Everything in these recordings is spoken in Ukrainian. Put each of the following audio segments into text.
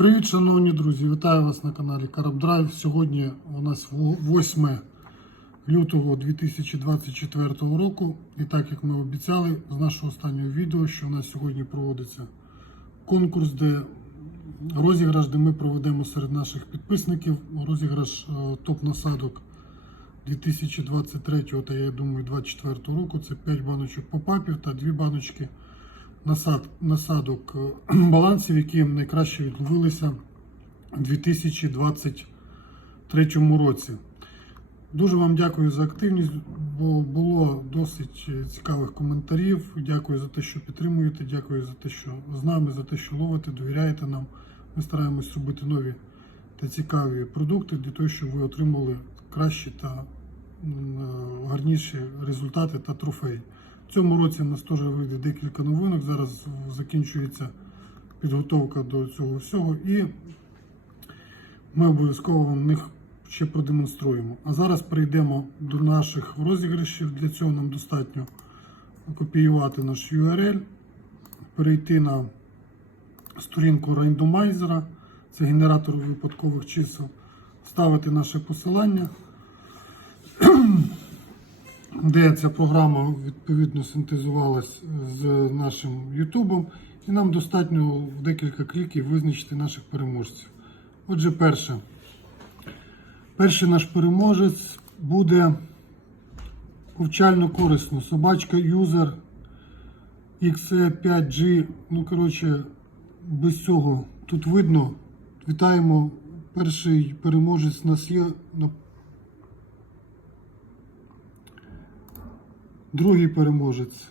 Привіт, шановні друзі! Вітаю вас на каналі Карабдрайв. Сьогодні у нас 8 лютого 2024 року. І так як ми обіцяли з нашого останнього відео, що у нас сьогодні проводиться конкурс, де розіграш, де ми проведемо серед наших підписників розіграш е, топ-насадок 2023 та я думаю 2024 року. Це 5 баночок попапів та 2 баночки насад, насадок е, балансів, які найкраще відловилися у 2023 році. Дуже вам дякую за активність, бо було досить е, цікавих коментарів. Дякую за те, що підтримуєте. Дякую за те, що з нами, за те, що ловите, довіряєте нам. Ми стараємось робити нові та цікаві продукти для того, щоб ви отримали кращі та е, гарніші результати та трофеї. В цьому році у нас теж вийде декілька новинок. Зараз закінчується підготовка до цього всього, і ми обов'язково вам них ще продемонструємо. А зараз перейдемо до наших розіграшів. Для цього нам достатньо копіювати наш URL, перейти на сторінку рандомайзера, це генератор випадкових чисел, ставити наше посилання де ця програма відповідно синтезувалась з нашим Ютубом, і нам достатньо в декілька кліків визначити наших переможців. Отже, перше. Перший наш переможець буде повчально корисно. Собачка юзер XE5G. Ну, коротше, без цього тут видно. Вітаємо. Перший переможець у нас є на Другий переможець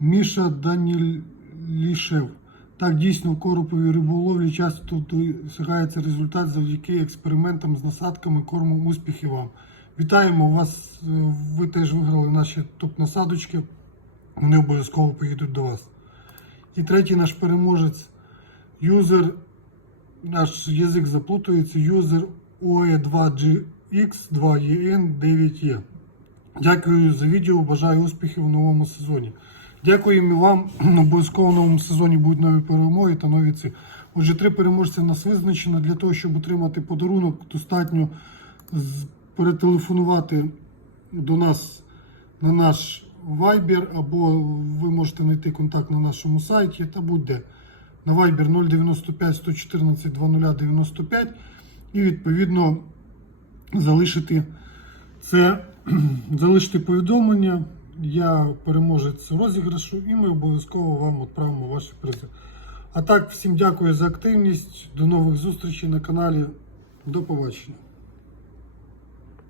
Міша Данілішев. Так, дійсно, в короповій риболовлі часто досягається результат завдяки експериментам з насадками кормом успіхів вам. Вітаємо вас. Ви теж виграли наші топ-насадочки. Вони обов'язково поїдуть до вас. І третій наш переможець юзер, наш язик заплутується, юзер OE2GX2EN9E. Дякую за відео. Бажаю успіхів у новому сезоні. Дякуємо і вам. Обов'язково в новому сезоні будуть нові перемоги та нові ці. Отже, три переможці нас визначено. Для того, щоб отримати подарунок, достатньо перетелефонувати до нас на наш Viber, або ви можете знайти контакт на нашому сайті та будь-де. На Viber 095 114 2095 і відповідно залишити це залишити повідомлення. Я переможець розіграшу, і ми обов'язково вам відправимо ваші призи. А так, всім дякую за активність. До нових зустрічей на каналі. До побачення.